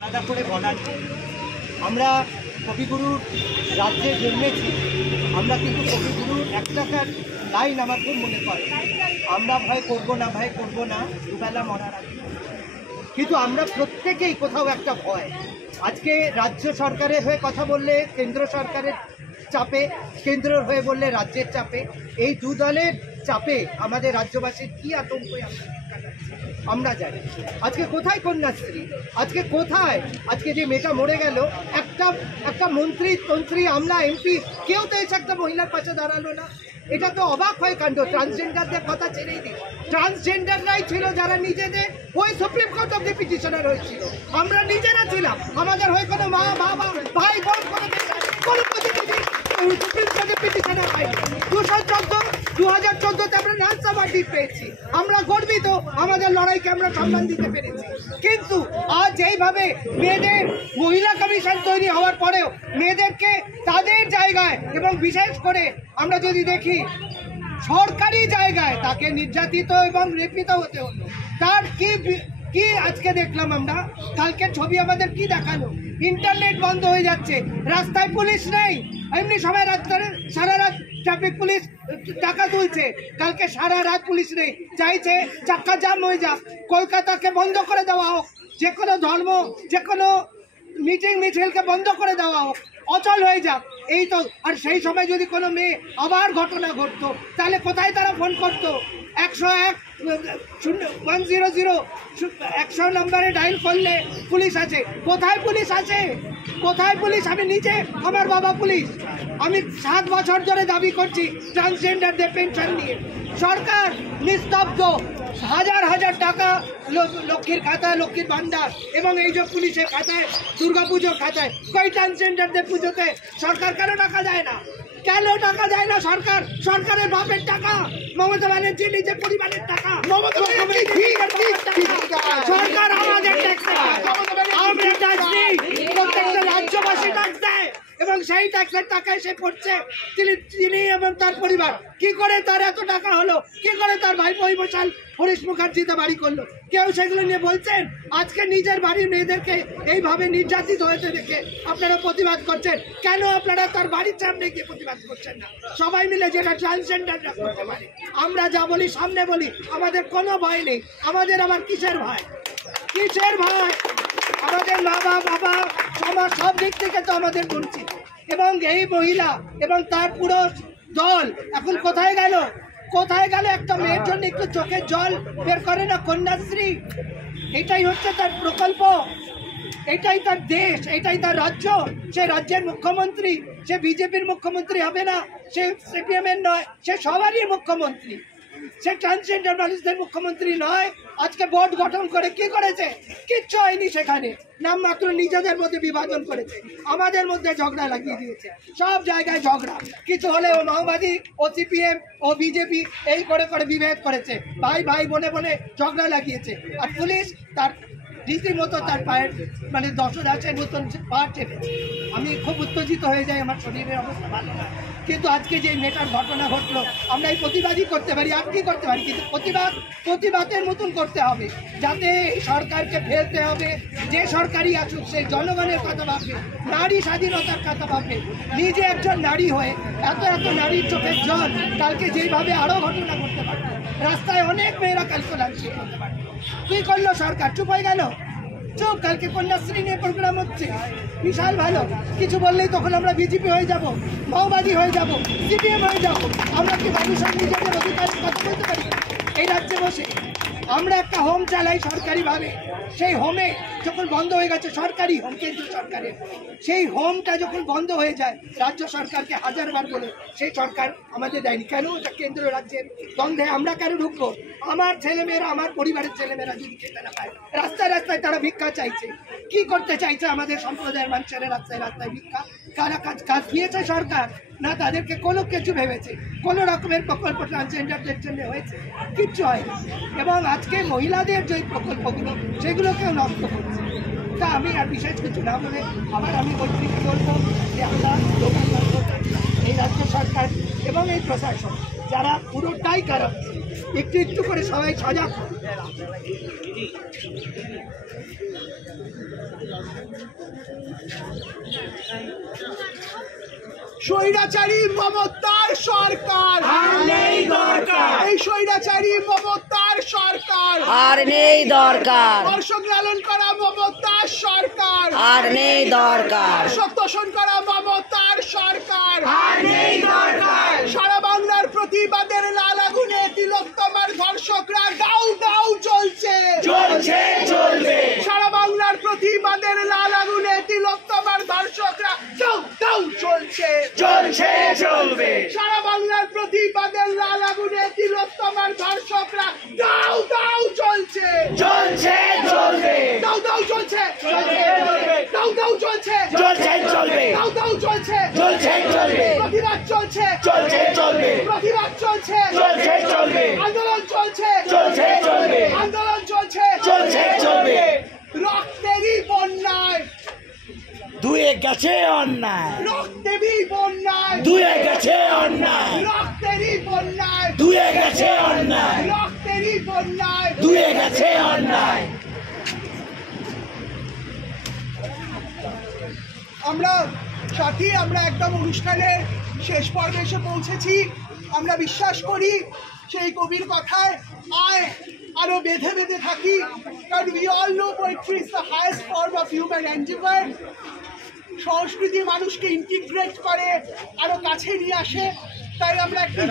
আলাদা করে বলার আমরা কবিগুরুর রাজ্যে জন্মেছি। আমরা কিন্তু কবিগুরুর একটা লাইন আমার খুব মনে পড়ে, আমরা ভয় করব না, ভয় করব না দুবেলা মরার আগে। কিন্তু আমরা প্রত্যেকেই কোথাও একটা ভয়। আজকে রাজ্য সরকারের হয়ে কথা বললে কেন্দ্র সরকারের চাপে, কেন্দ্রের হয়ে বললে রাজ্যের চাপে, এই দু দলের চাপে আমাদের রাজ্যবাসীর কী আতঙ্ক আমরা জানি। আজকে কোথায় কন্যাশ্রী, আজকে কোথায়, আজকে যে মেয়েটা মরে গেল, একটা মন্ত্রী আমরা এমপি কেউ তো এসে একটা মহিলার পাশে দাঁড়ালো না। এটা তো অবাক হয় কাণ্ড। ট্রান্সজেন্ডারদের কথা ছেড়েই দিই, ট্রান্সজেন্ডাররাই ছিল যারা নিজেদের ওই সুপ্রিম কোর্ট অব্দি পিটিশনার হয়েছিল। আমরা নিজেরা ছিলাম, আমাদের হয়ে কোনো মা বাবা ভাই বোন কোনো প্রতিনিধি সুপ্রিম কোর্টে পিটিশনার হয়নি। 2014-তে আমরা রাজ্যসভা জিত পেয়েছি, আমরা গর্বিত, আমাদের লড়াইকে আমরা সম্মান দিতে পেরেছি। কিন্তু আজ এইভাবে মেয়েদের মহিলা কমিশন তৈরি হওয়ার পরেও মেয়েদেরকে তাদের জায়গায়, এবং বিশেষ করে আমরা যদি দেখি সরকারি জায়গায় তাকে নির্যাতিত এবং রেপিত হতে হলো। তার কি আজকে দেখলাম আমরা, কালকের ছবি আমাদের কি দেখালো, ইন্টারনেট বন্ধ হয়ে যাচ্ছে, রাস্তায় পুলিশ নেই। এমনি সবাই সারা রাত ট্রাফিক পুলিশ টাকা তুলছে, কালকে সারা রাত পুলিশ নেই, চাইছে চাক্কা জাম হয়ে যাক, কলকাতাকে বন্ধ করে দেওয়া হোক, যে কোনো ধর্ম যে কোনো মিটিং মিছিলকে বন্ধ করে দেওয়া হোক, অচল হয়ে যাক। এই তো। আর সেই সময় যদি কোনো মেয়ে আবার ঘটনা ঘটতো তাহলে কোথায় তারা ফোন করতো? 100 নম্বরে ডায়াল করলে পুলিশ আছে। কোথায় পুলিশ আছে? কোথায় পুলিশ? আমি নিজে, আমার বাবা পুলিশ, আমি 7 বছর ধরে দাবি করছি ট্রান্সজেন্ডারদের পেনশন নিয়ে। সরকার নিস্তব্ধ, হাজার হাজার টাকা লক্ষ্মীর খাতায়, লক্ষ্মীর ভান্ডার এবং এই যে পুলিশের খাতায়, দুর্গাপুজোর খাতায়। কই ট্রান্সজেন্ডারদের পুজোতে সরকার কেন টাকা দেয় না? কেন টাকা দেয় না সরকার? সরকারের বাপের টাকা, মমতা ব্যানার্জি নিজের পরিবারের টাকা, সরকার আমাদের ট্যাক্স নেই, প্রত্যেকটা রাজ্যবাসী ট্যাক্স দেয় এবং সেই ট্যাক্সের টাকায় সে পড়ছে তিনি এবং তার পরিবার। কি করে তার এত টাকা হলো? কি করে তার ভাই বৈবশাল হরিশ মুখার্জিতে বাড়ি করলো? কেউ সেগুলো নিয়ে বলছেন? আজকে নিজের বাড়ির মেয়েদেরকে এইভাবে নির্যাতিত হয়েছে দেখে আপনারা প্রতিবাদ করছেন। কেন আপনারা তার বাড়ির সামনে গিয়ে প্রতিবাদ করছেন না? সবাই মিলে যেটা ট্রান্সজেন্ডাররা করতে পারে, আমরা যা বলি সামনে বলি, আমাদের কোনো ভয় নেই। আমাদের আবার কিসের ভয়? কিসের ভয়? আমাদের মা বাবা সমাজ সব দিক থেকে তো আমাদের বঞ্চিত। এবং এই মহিলা এবং তার পুরো দল এখন কোথায় গেল? কোথায় গেল? একটা মেয়ের জন্য একটু চোখের জল বের করে না কন্যাশ্রী? এটাই হচ্ছে তার প্রকল্প, এটাই তার দেশ, এটাই তার রাজ্য। সে রাজ্যের মুখ্যমন্ত্রী, সে বিজেপির মুখ্যমন্ত্রী হবে না, সে সিপিএম এর নয়, সে সবারই মুখ্যমন্ত্রী। সে ট্রান্সজেন্ডার মানুষদের মুখ্যমন্ত্রী নয়। আজকে বোর্ড গঠন করে কি করেছে? কিচ্ছু হয়নি সেখানে, নামমাত্র নিজেদের মধ্যে বিভাজন করেছে, আমাদের মধ্যে ঝগড়া লাগিয়ে দিয়েছে। সব জায়গায় ঝগড়া, কিছু হলে ও মাওবাদী, ও সিপিএম, ও বিজেপি, এই করে করে বিভেদ করেছে, ভাই ভাই বোনে বোনে ঝগড়া লাগিয়েছে। আর পুলিশ তার রীতিমতো তার পায়ের মানে দশদাসের মতন পা টেপেছে। আমি খুব উত্তেজিত হয়ে যাই, আমার শরীরের অবস্থা ভালো না। কিন্তু আজকে যে মেয়েটার ঘটনা ঘটলো, আমরা এই প্রতিবাদই করতে পারি, আর কি করতে পারি? কিন্তু প্রতিবাদের মতন করতে হবে, যাতে এই সরকারকে ফেলতে হবে। যে সরকারই আসুক সে জনগণের কথা ভাববে, নারী স্বাধীনতার কথা ভাববে। নিজে একজন নারী হয়ে এত নারীর চোখের জল কালকে যেইভাবে আরও ঘটনা করতে পারবে, রাস্তায় অনেক মেয়েরা কালকে লাঞ্ছিত হতে পারবে। কি করলো সরকার? চুপ হয়ে গেল, চুপ। কালকে কন্যাশ্রী নিয়ে প্রোগ্রাম হচ্ছে, বিশাল ভালো। কিছু বললেই তখন আমরা বিজেপি হয়ে যাব, মাওবাদী হয়ে যাব, সিপিএম হয়ে যাব। আমরা কি মানুষের নিজেদের অধিকারের কথা বলতে পারি এই রাজ্যে বসে? আমরা একটা হোম চালাই সরকারিভাবে, সেই হোমে যখন বন্ধ হয়ে গেছে, সরকারি হোম, কেন্দ্র সরকারের, সেই হোমটা যখন বন্ধ হয়ে যায়, রাজ্য সরকারকে হাজারবার বলে সেই সরকার আমাদের দেয়নি। কেন? এটা কেন্দ্র রাজ্যের দ্বন্দ্বে আমরা কেন ঢুকবো? আমার ছেলেমেয়েরা, আমার পরিবারের ছেলেমেয়েরা যদি খেতে না পায়, রাস্তায় রাস্তায় তারা ভিক্ষা চাইছে। কি করতে চাইছে আমাদের সম্প্রদায়ের মানুষের? রাস্তায় রাস্তায় ভিক্ষা। কারা কাজ দিয়েছে সরকার? না তাদেরকে কোনো কিছু ভেবেছে? কোনো রকমের প্রকল্প ট্রান্সজেন্ডারদের জন্য হয়েছে? কিচ্ছু হয়নি। এবং আজকে মহিলাদের যে প্রকল্পগুলো সেগুলোকেও নষ্ট করছে। তা আমি আর বিশেষ কিছু না বলে আমি বলবো যে আমরা এই রাজ্য সরকার এবং এই প্রশাসন যারা পুরোটাই খারাপ, একটু একটু করে সবাই সজাগ। স্বৈরাচারী মমতার সরকার আর নেই দরকার, এই স্বৈরাচারী মমতার সরকার আর নেই দরকার, দর্শক লালন করা মমতার সরকার আর নেই দরকার, শোষণ করা মমতার সরকার আর নেই দরকার, সারা বাংলার প্রতিবাদের লাল আগুনে তিলোত্তমার ধর্ষকরা দাউ দাউ চলছে চলছে চলবে, সারা বাংলার প্রতিবাদের লাল আগুনে তিলোত্তমার ধর্ষকরা দাউ দাউ চলছে চলছে চলবে, সারা বাংলার প্রতিবাদের লাল আগুনে তিলোত্তমার ধর্ষকরা দাউ দাউ চলছে চলছে চলবে, দাউ দাউ চলছে চলবে, দাউ দাউ চলছে চলছে চলবে, দাউ দাউ চলছে চলছে চলবে, প্রতিবাদ চলছে চলছে চলবে, প্রতিবাদ চলছে চলছে চলবে, আন্দোলন চলছে চলছে চলবে, আন্দোলন চলছে চলছে চলবে, রক্তেরই বন্যায় দুয়ে গেছে অন্যায়, রক্তেরই বন্যায় দুয়ে গেছে অন্যায়, রক্তেরই বন্যায় দুয়ে গেছে অন্যায়, রক্তেরই বন্যায় দুয়ে গেছে অন্যায়। আমরা সাথী আমরা একদম অনুষ্ঠানের শেষ পর্বে এসে পৌঁছেছি। আমরা বিশ্বাস করি সেই কবির কথায় আয় আরো বেঁধে বেঁধে থাকি, কারণ we all know poetry is the highest form of human endeavour. সংস্কৃতি মানুষকে ইন্টিগ্রেট করে, আরো কাছে নিয়ে আসে, তাই আমরা একটি